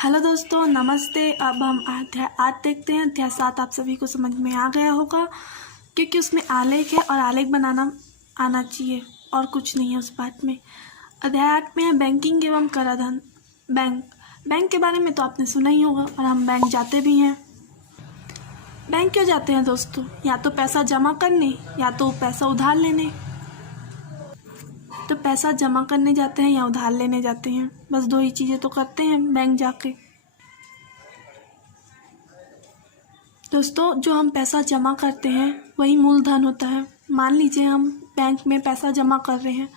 Hello दोस्तों, नमस्ते। अब हम अध्याय 8 देखते हैं। अध्याय 7 आप सभी को समझ में आ गया होगा क्योंकि उसमें आलेख है और आलेख बनाना आना चाहिए और कुछ नहीं है उस पाठ में। अध्याय 8 में है बैंकिंग एवं कराधान। बैंक के बारे में तो आपने सुना ही होगा और हम बैंक जाते भी हैं। बैंक क्यों जाते हैं दोस्तों? या तो पैसा जमा करने या तो पैसा उधार लेने। तो पैसा जमा करने जाते हैं या उधार लेने जाते हैं, बस दो ही चीज़ें तो करते हैं बैंक जाके। दोस्तों, जो हम पैसा जमा करते हैं वही मूलधन होता है। मान लीजिए हम बैंक में पैसा जमा कर रहे हैं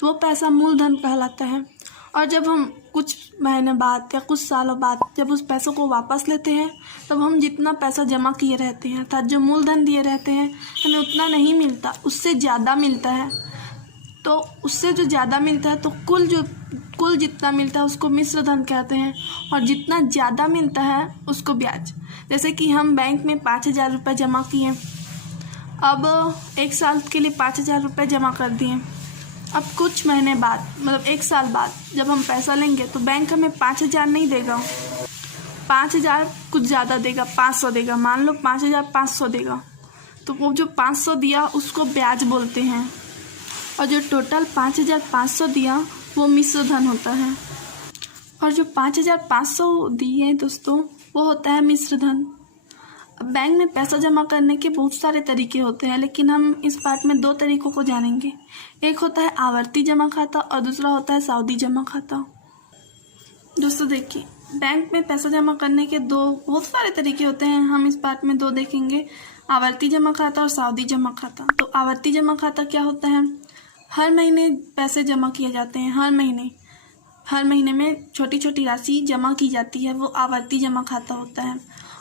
तो वो पैसा मूलधन कहलाता है। और जब हम कुछ महीने बाद या कुछ सालों बाद जब उस पैसों को वापस लेते हैं तब हम जितना पैसा जमा किए रहते हैं अर्थात जो मूलधन दिए रहते हैं हमें उतना नहीं मिलता, उससे ज़्यादा मिलता है। तो उससे जो ज़्यादा मिलता है तो कुल जितना मिलता है उसको मिश्र धन कहते हैं और जितना ज़्यादा मिलता है उसको ब्याज। जैसे कि हम बैंक में 5,000 रुपये जमा किए, अब 1 साल के लिए 5,000 रुपये जमा कर दिए। अब कुछ महीने बाद मतलब 1 साल बाद जब हम पैसा लेंगे तो बैंक हमें 5,000 नहीं देगा, 5,000 कुछ ज़्यादा देगा, 500 देगा। मान लो 5,500 देगा, तो वो जो 500 दिया उसको ब्याज बोलते हैं और जो टोटल 5,500 दिया वो मिश्र धन होता है। और जो 5,500 दिए दोस्तों वो होता है मिश्र धन। अब बैंक में पैसा जमा करने के बहुत सारे तरीके होते हैं, लेकिन हम इस पाठ में 2 तरीकों को जानेंगे। एक होता है आवर्ती जमा खाता और दूसरा होता है सावधि जमा खाता। दोस्तों देखिए, बैंक में पैसा जमा करने के बहुत सारे तरीके होते हैं। हम इस पाठ में 2 देखेंगे, आवर्ती जमा खाता और सावधि जमा खाता। तो आवर्ती जमा खाता क्या होता है? हर महीने पैसे जमा किए जाते हैं, हर महीने में छोटी छोटी राशि जमा की जाती है, वो आवर्ती जमा खाता होता है।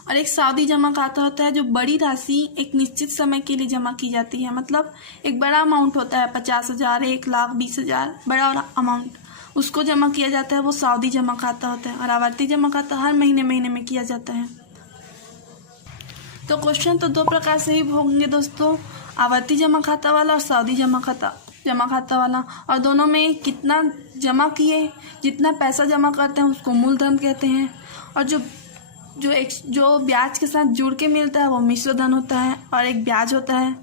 और एक सावधि जमा खाता होता है जो बड़ी राशि एक निश्चित समय के लिए जमा की जाती है। मतलब एक बड़ा अमाउंट होता है, 50,000, 1,00,000, 20,000, बड़ा अमाउंट, उसको जमा किया जाता है, वो सावधि जमा खाता होता है। और आवर्ती जमा खाता हर महीने में किया जाता है। तो क्वेश्चन तो 2 प्रकार से ही होंगे दोस्तों, आवर्ती जमा खाता वाला और सावधि जमा खाता वाला। और दोनों में कितना जमा किए, जितना पैसा जमा करते हैं उसको मूलधन कहते हैं। और जो ब्याज के साथ जुड़ के मिलता है वो मिश्र धन होता है। और एक ब्याज होता है,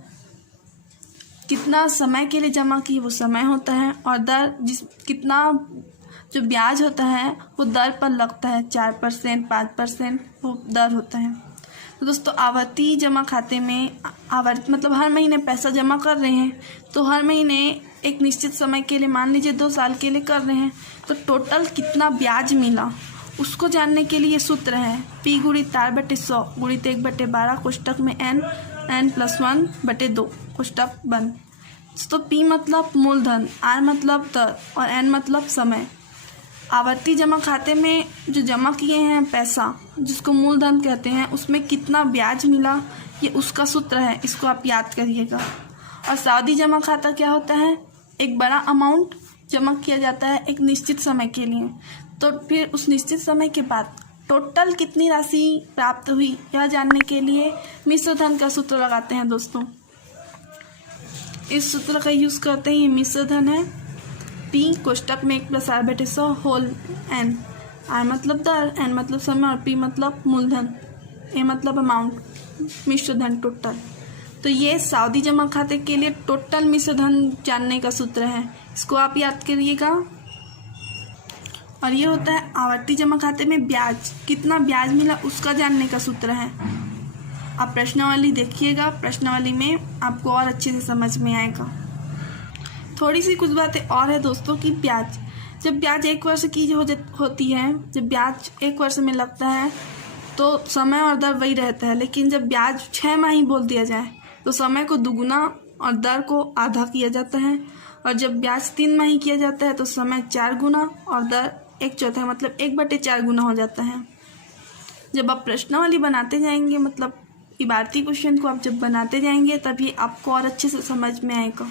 कितना समय के लिए जमा किए वो समय होता है। और कितना जो ब्याज होता है वो दर पर लगता है, 4%, 5% वो दर होता है। तो दोस्तों, आवर्ती जमा खाते में मतलब हर महीने पैसा जमा कर रहे हैं तो हर महीने एक निश्चित समय के लिए, मान लीजिए 2 साल के लिए कर रहे हैं, तो टोटल कितना ब्याज मिला उसको जानने के लिए ये सूत्र है, P × R/100 × 1/12 कोष्टक में n+1/2 कोष्टक बंद। तो P मतलब मूलधन, R मतलब दर और n मतलब समय। आवर्ती जमा खाते में जो जमा किए हैं पैसा, जिसको मूलधन कहते हैं, उसमें कितना ब्याज मिला ये उसका सूत्र है, इसको आप याद करिएगा। और सावधि जमा खाता क्या होता है? एक बड़ा अमाउंट जमा किया जाता है एक निश्चित समय के लिए, तो फिर उस निश्चित समय के बाद टोटल कितनी राशि प्राप्त हुई यह जानने के लिए मिश्र धन का सूत्र लगाते हैं दोस्तों। इस सूत्र का यूज़ करते हैं, ये मिश्र धन है। P कोष्टक में 1 + R/100 होल n, R मतलब दर, n मतलब समय और P मतलब मूलधन, A मतलब अमाउंट, मिश्र धन टोटल। तो ये सावधि जमा खाते के लिए टोटल मिश्र धन जानने का सूत्र है, इसको आप याद करिएगा। और ये होता है आवर्ती जमा खाते में ब्याज, कितना ब्याज मिला उसका जानने का सूत्र है। आप प्रश्नावली देखिएगा, प्रश्नावली में आपको और अच्छे से समझ में आएगा। थोड़ी सी कुछ बातें और है दोस्तों कि ब्याज, जब ब्याज 1 वर्ष की होती है, जब ब्याज 1 वर्ष में लगता है तो समय और दर वही रहता है। लेकिन जब ब्याज 6 माह ही बोल दिया जाए तो समय को दुगुना और दर को आधा किया जाता है। और जब ब्याज 3 माह ही किया जाता है तो समय 4 गुना और दर 1/4 मतलब 1/4 गुना हो जाता है। जब आप प्रश्नावली बनाते जाएंगे, मतलब इबारती क्वेश्चन को आप जब बनाते जाएंगे तभी आपको और अच्छे से समझ में आएगा।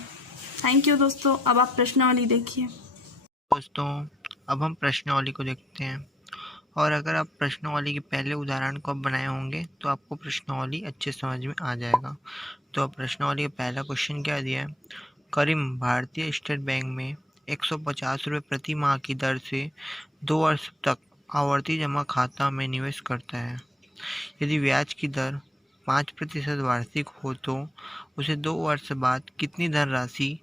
थैंक यू दोस्तों। अब आप प्रश्नावली देखिए। दोस्तों, अब हम प्रश्नावली को देखते हैं। और अगर आप प्रश्नावली के पहले उदाहरण को बनाए होंगे तो आपको प्रश्नावली अच्छे समझ में आ जाएगा। तो अब प्रश्नावली का पहला क्वेश्चन क्या दिया है? करीम भारतीय स्टेट बैंक में 150 रुपये प्रति माह की दर से 2 वर्ष तक आवर्ती जमा खाता में निवेश करता है। यदि ब्याज की दर 5% वार्षिक हो तो उसे 2 वर्ष बाद कितनी धनराशि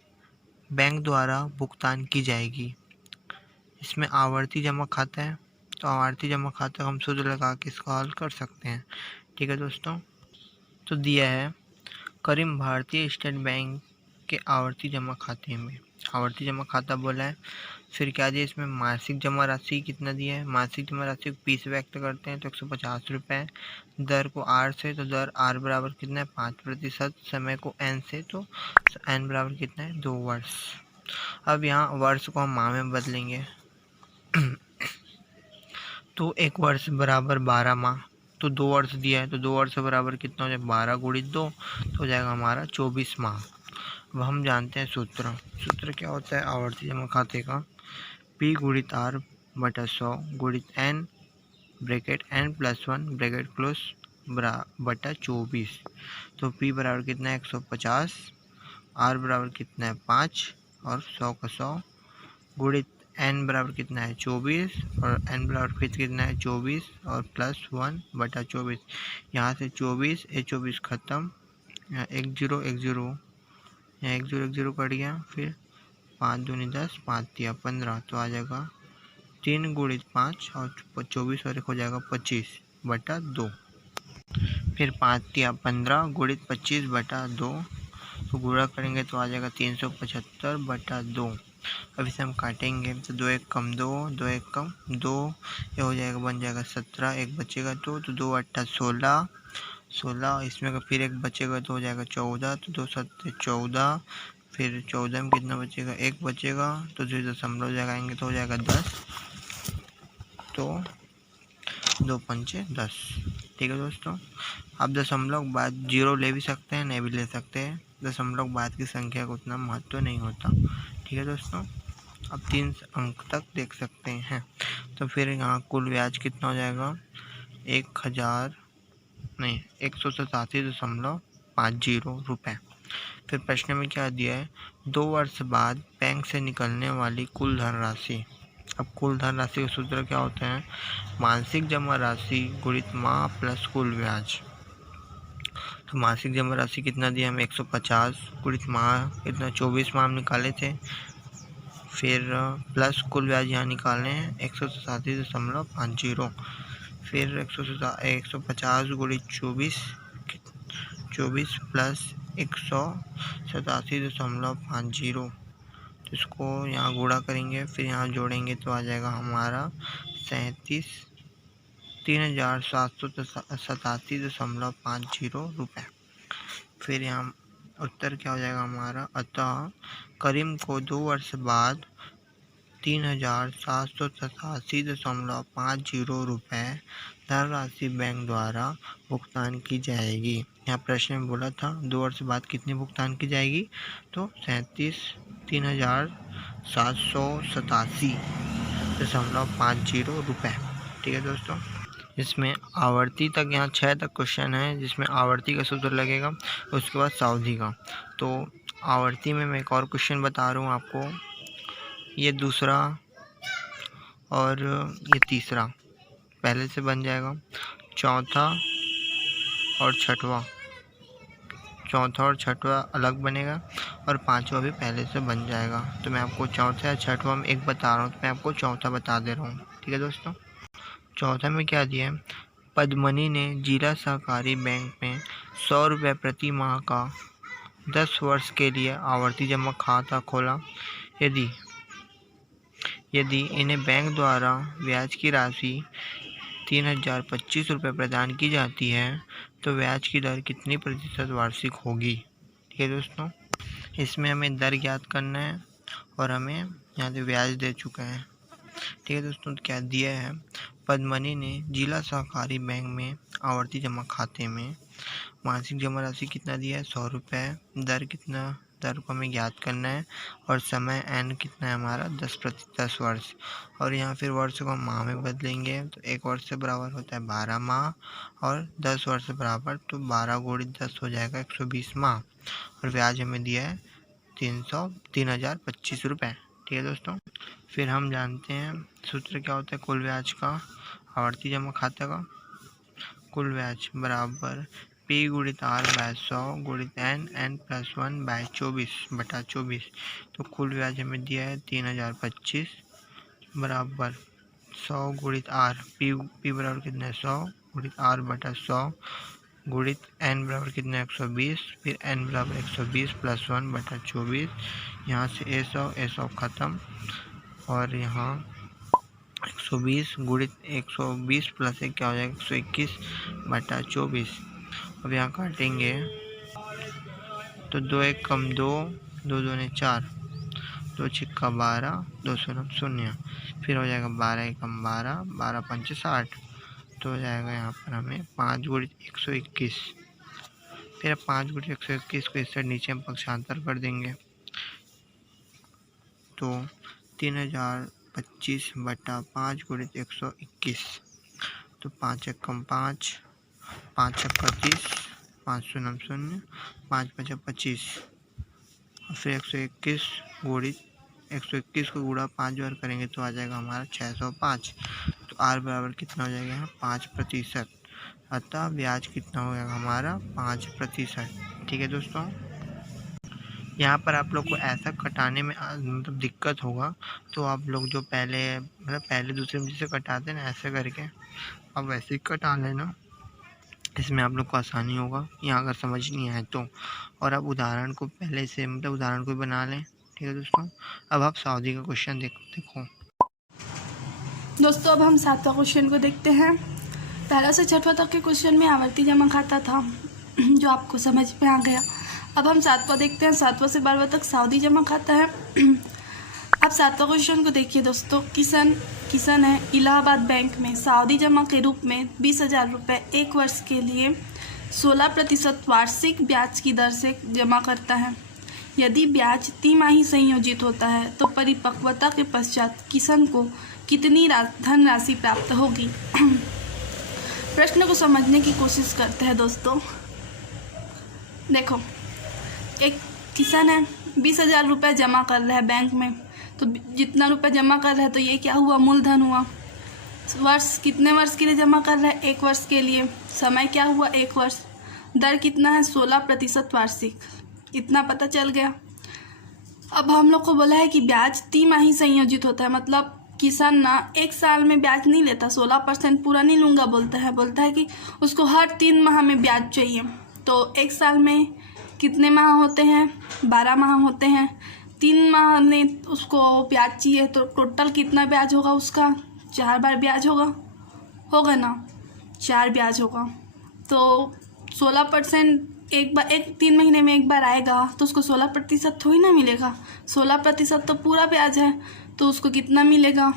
बैंक द्वारा भुगतान की जाएगी। इसमें आवर्ती जमा खाता है, तो आवर्ती जमा खाता हम सूत्र लगा के इसका हल कर सकते हैं। ठीक है दोस्तों, तो दिया है करीम भारतीय स्टेट बैंक के आवर्ती जमा खाते में, आवर्ती जमा खाता बोला है। फिर क्या दिया, इसमें मासिक जमा राशि कितना दिया है। मासिक जमा राशि को पी से व्यक्त करते हैं तो 150 रुपये, दर को आर से, तो दर आर बराबर कितना है 5%, समय को एन से, तो एन बराबर कितना है 2 वर्ष। अब यहाँ वर्ष को हम माह में बदलेंगे तो 1 वर्ष बराबर 12 माह, तो 2 वर्ष दिया है तो 2 वर्ष बराबर कितना हो जाए 12 गुणित 2, तो हो जाएगा हमारा 24 माह। अब हम जानते हैं सूत्र क्या होता है आवर्ती जमा खाते का, P गुणित R बटा 100 गुणित N bracket N+1 bracket close बटा 24। तो P बराबर कितना है 150, R बराबर कितना है 5 और 100 का 100 गुणित N बराबर कितना है 24 और N बराबर फिर कितना है 24 और +1 बटा 24। यहाँ से 24 ये 24 खत्म, यहाँ 1 0 1 0, यहाँ 1 0 1 0 कट गया, फिर 5 दूनी 10, 5 दिया 15, तो आ जाएगा 3 गुणित 5 और 24 और एक हो जाएगा 25 बटा 2। फिर 5 दिया 15 गुणित 25 बटा 2, तो गुणा करेंगे तो आ जाएगा 375 बटा 2। अब इसे हम काटेंगे तो 2 1 कम 2, 2 1 कम 2, ये हो जाएगा बन जाएगा 17, एक बचेगा तो 2 8 16, 16 इसमें का फिर एक बचेगा तो हो जाएगा 14, तो 2 7 14, फिर 14 में कितना बचेगा एक बचेगा, तो जो दशमलव लगाएंगे तो हो जाएगा 10, तो 2 पंचे 10। ठीक है दोस्तों, आप दशमलव बाद 0 ले भी सकते हैं, नहीं भी ले सकते हैं, दशमलव बाद की संख्या का उतना महत्व नहीं होता। ठीक है दोस्तों, अब 3 अंक तक देख सकते हैं। तो फिर यहाँ कुल ब्याज कितना हो जाएगा 187.50 रुपये। फिर प्रश्न में क्या दिया है 2 वर्ष बाद बैंक से निकलने वाली कुल धनराशि। अब कुल धनराशि का सूत्र क्या होता है, मासिक जमा राशि गुणित माह प्लस कुल ब्याज। तो मासिक जमा राशि कितना दिया हमें 150 गुणित माह कितना 24 माह हम निकाले थे, फिर प्लस कुल ब्याज यहाँ निकालने हैं 187.50, फिर 150 गुणित 24 प्लस 187.50, तो इसको यहाँ गुणा करेंगे, फिर यहाँ जोड़ेंगे तो आ जाएगा हमारा 37,787.50 रुपये। फिर यहाँ उत्तर क्या हो जाएगा हमारा, अतः करीम को 2 वर्ष बाद 3,787.50 रुपये धनराशि बैंक द्वारा भुगतान की जाएगी। यहाँ प्रश्न में बोला था 2 वर्ष बाद कितनी भुगतान की जाएगी, तो 3,787.50 रुपये। ठीक है दोस्तों, इसमें आवर्ती तक यहाँ 6 तक क्वेश्चन है, जिसमें आवर्ती का सूत्र लगेगा, उसके बाद सावधि का। तो आवर्ती में मैं एक और क्वेश्चन बता रहा हूँ आपको, ये दूसरा और ये तीसरा पहले से बन जाएगा, चौथा और छठवां अलग बनेगा और पांचवा भी पहले से बन जाएगा। तो मैं आपको चौथा या छठवां में एक बता रहा हूँ, तो मैं आपको चौथा बता दे रहा हूँ। ठीक है दोस्तों, चौथा में क्या दिया है, पद्मनी ने जिला सहकारी बैंक में 100 रुपये प्रति माह का 10 वर्ष के लिए आवर्ती जमा खाता खोला। यदि इन्हें बैंक द्वारा ब्याज की राशि 3,025 रुपये प्रदान की जाती है तो ब्याज की दर कितनी प्रतिशत वार्षिक होगी। ठीक है दोस्तों, इसमें हमें दर ज्ञात करना है और हमें यहाँ से ब्याज दे चुका है। ठीक है दोस्तों, तो क्या दिया है, पद्मनी ने जिला सहकारी बैंक में आवर्ती जमा खाते में मासिक जमा राशि कितना दिया है 100 रुपये, दर को हमें ज्ञात करना है और समय n कितना है हमारा 10 वर्ष, और यहाँ फिर वर्ष को हम माह में बदलेंगे तो 1 वर्ष से बराबर होता है 12 माह और 10 वर्ष से बराबर, तो 12 गुणित 10 हो जाएगा 120 माह, और ब्याज हमें दिया है 3,025 रुपये। ठीक है दोस्तों। फिर हम जानते हैं सूत्र क्या होता है कुल ब्याज का, आवर्ती जमा खाता का। कुल ब्याज बराबर P गुणित R बाय 100 गुणित n प्लस 1 बाय 24/24। तो कुल ब्याज हमें दिया है 3025 बराबर 100 गुणित R, P बराबर कितना है 100 गुणित R बटा 100 गुणित n बराबर कितना है 120, फिर n बराबर 120 प्लस 1 बटा 24। यहाँ से a 100 ख़त्म और यहाँ 120 गुणित 120 प्लस 1 क्या हो जाएगा 121 बटा 24। अब यहाँ काटेंगे तो 2 1 कम 2, 2 दूने 4, 2 छिक्का 12, 2 शून्य 0, फिर हो जाएगा 12 1 कम 12, 12 5 60। तो हो जाएगा यहाँ पर हमें 5 गुणित 121। फिर अब 5 गुणित 121 को इससे नीचे हम पक्षांतर कर देंगे तो 3025 बटा 5 गुणित 121। तो 5 1 कम 5, 5 छक्का 30, 5 शून्य 0, 5 5 25 और फिर 121 गुणित 121 को गुणा 5 बार करेंगे तो आ जाएगा हमारा 605। तो R बराबर कितना हो जाएगा यहाँ 5%। अतः ब्याज कितना हो जाएगा हमारा 5%। ठीक है दोस्तों। यहाँ पर आप लोग को ऐसा कटाने में मतलब दिक्कत होगा तो आप लोग जो पहले दूसरे में जैसे कटाते हैं ना ऐसे करके आप वैसे ही कटा लेना, इसमें आप लोग को आसानी होगा यहाँ अगर समझ नहीं आए तो। और अब उदाहरण को पहले से उदाहरण को बना लें। ठीक है दोस्तों। अब आप सऊदी का क्वेश्चन देखो दोस्तों अब हम 7वां क्वेश्चन को देखते हैं। पहला से 6वां तक के क्वेश्चन में आवर्ती जमा खाता था जो आपको समझ में आ गया। अब हम 7वां देखते हैं। 7वां से 12वां तक सऊदी जमा खाता है। अब 7वां क्वेश्चन को देखिए दोस्तों। किसान है इलाहाबाद बैंक में सऊदी जमा के रूप में 20,000 रुपये 1 वर्ष के लिए 16% वार्षिक ब्याज की दर से जमा करता है। यदि ब्याज तिमाही संयोजित होता है तो परिपक्वता के पश्चात किसान को कितनी धनराशि प्राप्त होगी। प्रश्न को समझने की कोशिश करते हैं दोस्तों। देखो, एक किसान है 20,000 रुपये जमा कर रहा है बैंक में, तो जितना रुपये जमा कर रहा है तो ये क्या हुआ मूलधन हुआ। कितने वर्ष के लिए जमा कर रहा है 1 वर्ष के लिए, समय क्या हुआ 1 वर्ष, दर कितना है 16% वार्षिक, इतना पता चल गया। अब हम लोग को बोला है कि ब्याज तिमाही संयोजित होता है, मतलब किसान ना 1 साल में ब्याज नहीं लेता, 16% पूरा नहीं लूँगा बोलता है कि उसको हर 3 माह में ब्याज चाहिए। तो 1 साल में कितने माह होते हैं 12 माह होते हैं, 3 माह में उसको ब्याज चाहिए तो टोटल कितना ब्याज होगा उसका 4 बार ब्याज होगा ना, 4 ब्याज होगा। तो 16% एक 3 महीने में 1 बार आएगा तो उसको 16% थोड़ी ना मिलेगा, 16% तो पूरा ब्याज है, तो उसको कितना मिलेगा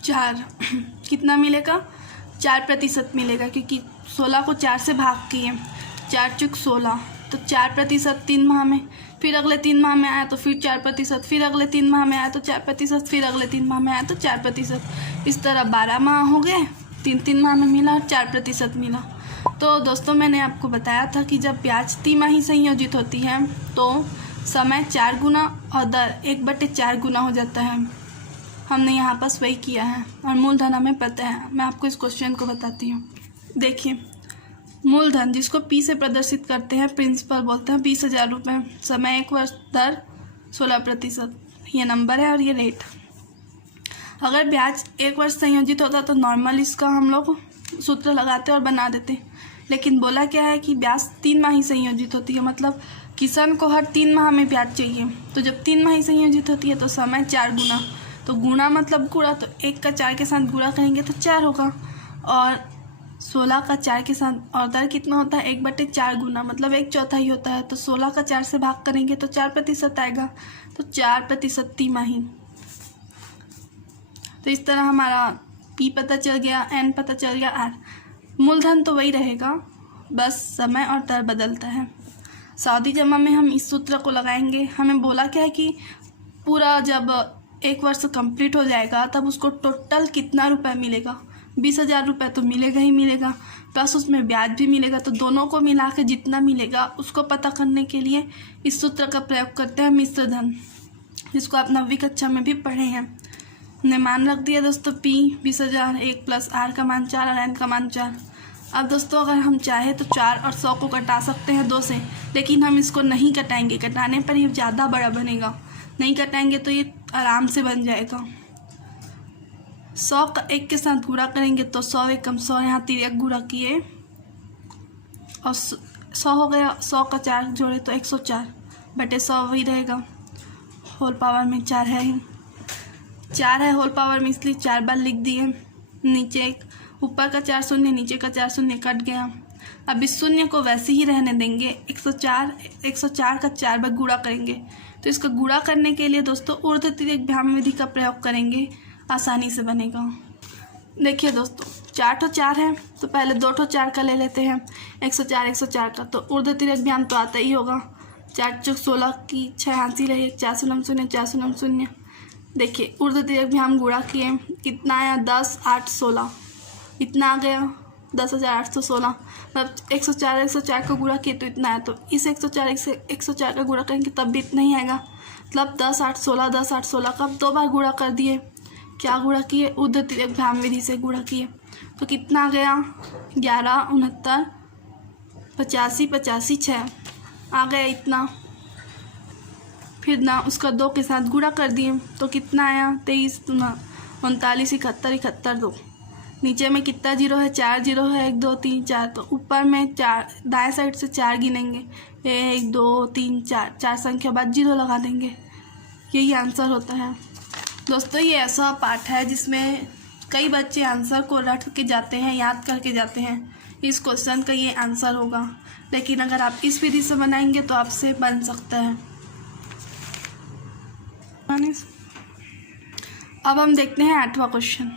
4 कितना मिलेगा 4% मिलेगा, क्योंकि 16 को 4 से भाग किए, 4 चुक 16, तो 4% 3 माह में, फिर अगले 3 माह में आया तो फिर 4%, फिर अगले 3 माह में आया तो 4%, फिर अगले 3 माह में आया तो 4%। इस तरह 12 माह हो गए, 3 माह में मिला और 4% मिला। तो दोस्तों मैंने आपको बताया था कि जब ब्याज तिमाही संयोजित होती है तो समय 4 गुना और दर 1/4 गुना हो जाता है। हमने यहाँ पर वही किया है और मूलधन हमें पता है। मैं आपको इस क्वेश्चन को बताती हूँ। देखिए, मूलधन जिसको P से प्रदर्शित करते हैं, प्रिंसिपल बोलते हैं 20,000 रुपये, समय 1 वर्ष, दर 16%, ये नंबर है और ये रेट। अगर ब्याज 1 वर्ष संयोजित होता तो नॉर्मल इसका हम लोग सूत्र लगाते और बना देते, लेकिन बोला क्या है कि ब्याज 3 माही संयोजित होती है, मतलब किसान को हर 3 माह में ब्याज चाहिए। तो जब 3 माही संयोजित होती है तो समय 4 गुना, तो गुणा मतलब गुणा, तो 1 का 4 के साथ गुणा करेंगे तो 4 होगा, और 16 का 4 के साथ, और दर कितना होता है 1/4 गुना, मतलब 1/4 होता है। तो 16 का 4 से भाग करेंगे तो 4% आएगा, तो 4% तिमाही। तो इस तरह हमारा P पता चल गया, N पता चल गया, R। मूलधन तो वही रहेगा, बस समय और दर बदलता है। सऊदी जमा में हम इस सूत्र को लगाएंगे। हमें बोला क्या है कि पूरा जब 1 वर्ष कंप्लीट हो जाएगा तब उसको टोटल कितना रुपया मिलेगा, 20,000 रुपये तो मिलेगा ही मिलेगा, प्लस उसमें ब्याज भी मिलेगा। तो दोनों को मिला के जितना मिलेगा उसको पता करने के लिए इस सूत्र का प्रयोग करते हैं, मिश्र धन, जिसको आप 9वीं कक्षा में भी पढ़े हैं। हमने मान रख दिया दोस्तों P 20,000, 1 प्लस R का मान 4 और N का मान 4। अब दोस्तों अगर हम चाहें तो 4 और 100 को कटा सकते हैं 2 से, लेकिन हम इसको नहीं कटाएंगे, कटाने पर ये ज़्यादा बड़ा बनेगा। नहीं कटाएंगे तो ये आराम से बन जाएगा। 100 का 1 के साथ गुणा करेंगे तो 100 एकम 100, यहाँ 3 गुणा किए और 100 हो गया। 100 का 4 जोड़े तो 104 बटे 100 वही रहेगा। होल पावर में 4 है ही, 4 है होल पावर में, इसलिए 4 बार लिख दिए। नीचे ऊपर का 4 शून्य, नीचे का 4 शून्य कट गया। अब इस शून्य को वैसे ही रहने देंगे। 104 का 4 बार गुणा करेंगे, तो इसका गुणा करने के लिए दोस्तों ऊर्ध्व तिर्यक भ्याम विधि का प्रयोग करेंगे, आसानी से बनेगा। देखिए दोस्तों 4 ठो 4 है, तो पहले 2 ठो 4 का ले लेते हैं। 104 का तो ऊर्ध्व तिर्यक भ्याम तो आता ही होगा। 4 चौक 16 की 6 हासिल रही, 4 शून्य 0, 4 शून्य 0। देखिए ऊर्ध्व तिर्यक भ्याम गुणा किए, कितना आया 10, 8, 16, इतना आ गया 10,816। मतलब 104 का गुणा किए तो इतना आया। तो इस 104 का गुणा करेंगे तब भी इतना ही आएगा। मतलब 10, 8, 16, 10, 8, 16 का 2 बार गुणा कर दिए। क्या गुणा किए? ऊर्ध्व तिर्यक भ्याम विधि से गुणा किए। तो कितना आ गया 11, 69, 85, 85, 6 आ गया इतना। फिर ना उसका 2 के साथ गुणा कर दिए तो कितना आया 23, 39, 71, 71, 2। नीचे में कितना जीरो है? 4 जीरो है, 1 2 3 4। तो ऊपर में 4, दाएं साइड से 4 गिनेंगे, 1 2 3 4, 4 संख्या बाद जीरो लगा देंगे। यही आंसर होता है दोस्तों। ये ऐसा पाठ है जिसमें कई बच्चे आंसर को रट के जाते हैं, याद करके जाते हैं। इस क्वेश्चन का ये आंसर होगा, लेकिन अगर आप इस विधि से बनाएंगे तो आपसे बन सकता है। अब हम देखते हैं 8वां क्वेश्चन।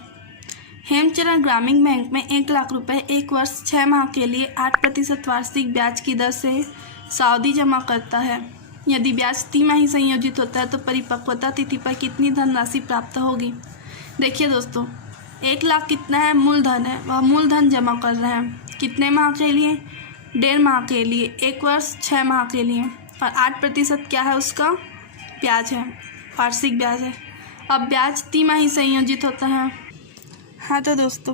हेमचरण ग्रामीण बैंक में 1 लाख रुपए 1 वर्ष 6 माह के लिए 8% वार्षिक ब्याज की दर से सावधि जमा करता है। यदि ब्याज तिमाही संयोजित होता है तो परिपक्वता तिथि पर कितनी धनराशि प्राप्त होगी? देखिए दोस्तों 1 लाख कितना है? मूलधन है, वह मूलधन जमा कर रहे हैं। कितने माह के लिए? 1.5 माह के लिए, 1 वर्ष 6 माह के लिए। और 8% क्या है? उसका ब्याज है, वार्षिक ब्याज है। अब ब्याज तिमाही संयोजित होता है। हाँ तो दोस्तों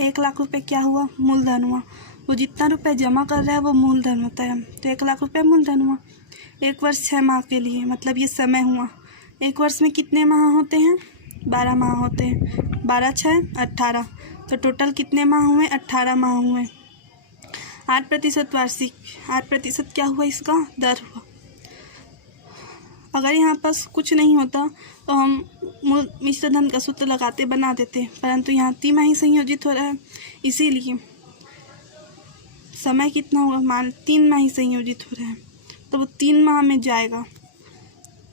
1 लाख रुपए क्या हुआ? मूलधन हुआ। वो जितना रुपए जमा कर रहा है वो मूलधन होता है। तो 1 लाख रुपए मूलधन हुआ। 1 वर्ष 6 माह के लिए, मतलब ये समय हुआ। 1 वर्ष में कितने माह होते हैं? 12 माह होते हैं। 12 6 18, तो टोटल कितने माह हुए? 18 माह हुए। 8% वार्षिक, 8% क्या हुआ? इसका दर हुआ। अगर यहाँ पर कुछ नहीं होता तो हम मिश्र धन का सूत्र लगाते बना देते, परंतु यहाँ तिमाही संयोजित हो रहा है, इसीलिए समय कितना होगा? मान 3 माही संयोजित हो रहा है, तो वो 3 माह में जाएगा।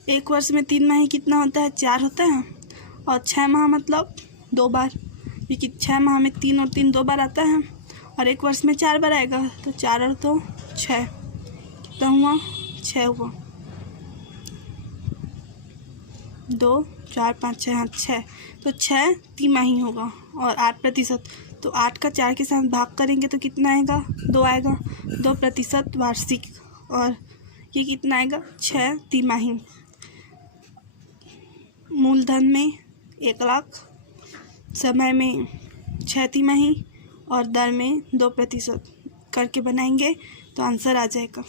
1 वर्ष में 3 माही कितना होता है? 4 होता है। और 6 माह मतलब 2 बार, क्योंकि 6 माह में 3 और 3 2 बार आता है, और 1 वर्ष में 4 बार आएगा। तो 4 और 2 6, कितना हुआ? 6 हुआ। 2 4 5 6, हाँ 6। तो 6 तिमाही होगा। और 8%, तो 8 का 4 के साथ भाग करेंगे तो कितना आएगा? 2 आएगा। 2% वार्षिक, और ये कितना आएगा? 6 तिमाही। मूलधन में 1 लाख, समय में 6 तिमाही, और दर में 2% करके बनाएंगे तो आंसर आ जाएगा।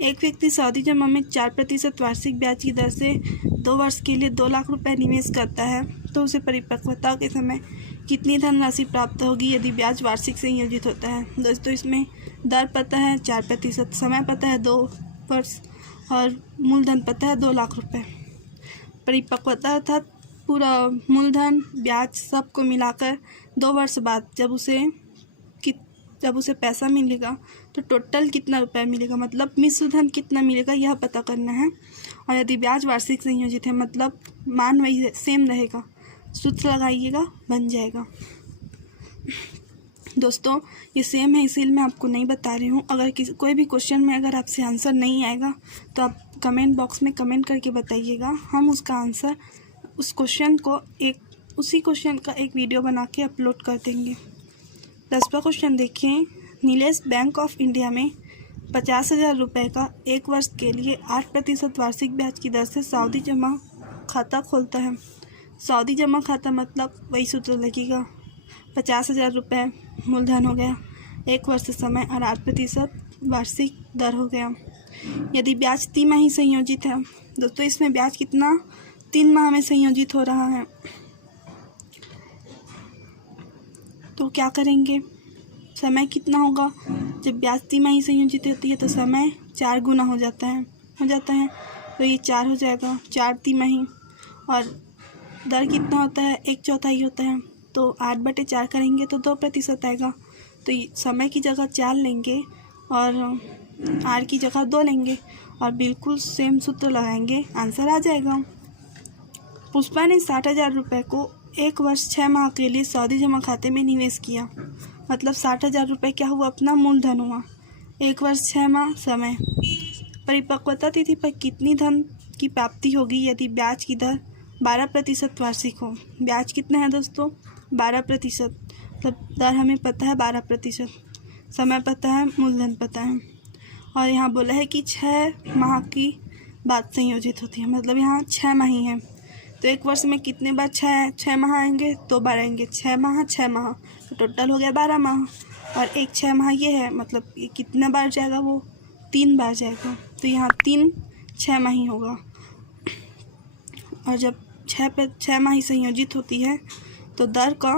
एक व्यक्ति सावधि जमा में 4% वार्षिक ब्याज की दर से 2 वर्ष के लिए 2 लाख रुपए निवेश करता है, तो उसे परिपक्वता के समय कितनी धनराशि प्राप्त होगी यदि ब्याज वार्षिक संयोजित होता है? दोस्तों इसमें दर पता है 4%, समय पता है 2 वर्ष, और मूलधन पता है 2 लाख रुपए। परिपक्वता अर्थात पूरा मूलधन ब्याज सबको मिलाकर 2 वर्ष बाद जब उसे पैसा मिलेगा तो टोटल कितना रुपया मिलेगा, मतलब मिश्र धन कितना मिलेगा, यह पता करना है। और यदि ब्याज वार्षिक संयोजित है मतलब मान वही सेम रहेगा, सूत्र लगाइएगा बन जाएगा। दोस्तों ये सेम है इसीलिए मैं आपको नहीं बता रही हूँ। अगर कोई भी क्वेश्चन में अगर आपसे आंसर नहीं आएगा तो आप कमेंट बॉक्स में कमेंट करके बताइएगा, हम उसका आंसर उस क्वेश्चन को एक उसी क्वेश्चन का एक वीडियो बना के अपलोड कर देंगे। 10वां क्वेश्चन देखिए। नीलेश बैंक ऑफ इंडिया में 50,000 रुपये का 1 वर्ष के लिए 8% वार्षिक ब्याज की दर से सावधि जमा खाता खोलता है। सावधि जमा खाता मतलब वही सूत्र लगेगा। 50,000 रुपये मूलधन हो गया, 1 वर्ष समय और 8% वार्षिक दर हो गया। यदि ब्याज तिमाही संयोजित है दोस्तों, इसमें ब्याज कितना 3 माह में संयोजित हो रहा है, तो क्या करेंगे, समय कितना होगा। जब ब्याज तिमाही संयोजित होती है तो समय 4 गुना हो जाता है तो ये 4 हो जाएगा, 4 तिमाही। और दर कितना होता है, 1/4 होता है, तो 8/4 करेंगे तो 2% आएगा। तो समय की जगह 4 लेंगे और आर की जगह 2 लेंगे और बिल्कुल सेम सूत्र लगाएंगे, आंसर आ जाएगा। पुष्पा ने 60,000 रुपये को 1 वर्ष 6 माह के लिए सावधि जमा खाते में निवेश किया। मतलब 60,000 रुपये क्या हुआ, अपना मूलधन हुआ। 1 वर्ष 6 माह समय। परिपक्वता तिथि पर कितनी धन की प्राप्ति होगी यदि ब्याज की दर 12% वार्षिक हो। ब्याज कितना है दोस्तों, 12%। मतलब दर हमें पता है 12%, समय पता है, मूलधन पता है। और यहाँ बोला है कि 6 माह की बात संयोजित होती है, मतलब यहाँ 6 माह ही है। तो 1 वर्ष में कितने बार 6 माह आएंगे, 2 बार आएंगे। 6 माह तो टोटल हो गया 12 माह। और एक 6 माह ये है, मतलब ये कितना बार जाएगा, वो 3 बार जाएगा। तो यहाँ 3 6 माह ही होगा। और जब 6 माह ही संयोजित होती है तो दर का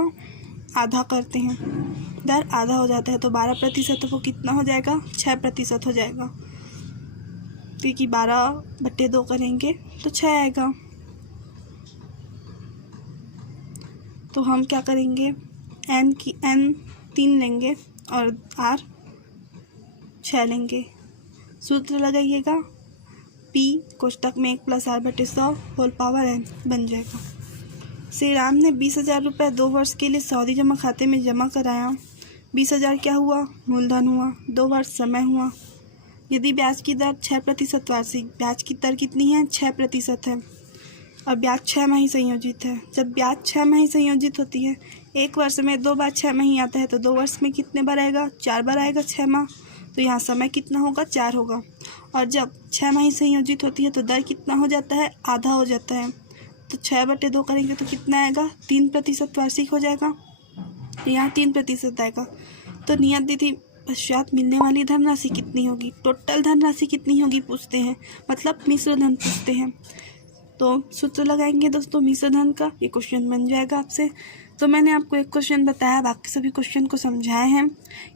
आधा करते हैं, दर आधा हो जाता है तो 12% तो वो कितना हो जाएगा, 6% हो जाएगा, क्योंकि 12/2 करेंगे तो 6 आएगा। तो हम क्या करेंगे, n 3 लेंगे और r 6 लेंगे। सूत्र लगाइएगा, p कोष्टक में 1 + r/100 होल पावर n बन जाएगा। श्री राम ने 20,000 रुपये 2 वर्ष के लिए सावधि जमा खाते में जमा कराया। 20,000 क्या हुआ, मूलधन हुआ। 2 वर्ष समय हुआ। यदि ब्याज की दर 6% वार्षिक, ब्याज की दर कितनी है, 6% है और ब्याज 6 माह ही संयोजित है। जब ब्याज 6 माह ही संयोजित होती है, 1 वर्ष में 2 बार 6 माह ही आता है, तो 2 वर्ष में कितने बार आएगा, 4 बार आएगा 6 माह। तो यहाँ समय कितना होगा, 4 होगा। और जब 6 माह ही संयोजित होती है तो दर कितना हो जाता है, आधा हो जाता है। तो 6/2 करेंगे तो कितना आएगा, 3% वार्षिक हो जाएगा। तो यहाँ 3% आएगा। तो नियत तिथि पश्चात मिलने वाली धनराशि कितनी होगी, टोटल धनराशि कितनी होगी पूछते हैं, मतलब मिश्र धन पूछते हैं। तो सूत्र लगाएंगे दोस्तों मिश्र धन का, ये क्वेश्चन बन जाएगा आपसे। तो मैंने आपको एक क्वेश्चन बताया, बाकी सभी क्वेश्चन को समझाए हैं।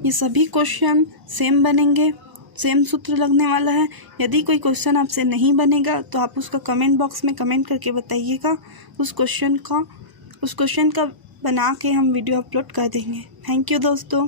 ये सभी क्वेश्चन सेम बनेंगे, सेम सूत्र लगने वाला है। यदि कोई क्वेश्चन आपसे नहीं बनेगा तो आप उसका कमेंट बॉक्स में कमेंट करके बताइएगा। उस क्वेश्चन का बना के हम वीडियो अपलोड कर देंगे। थैंक यू दोस्तों।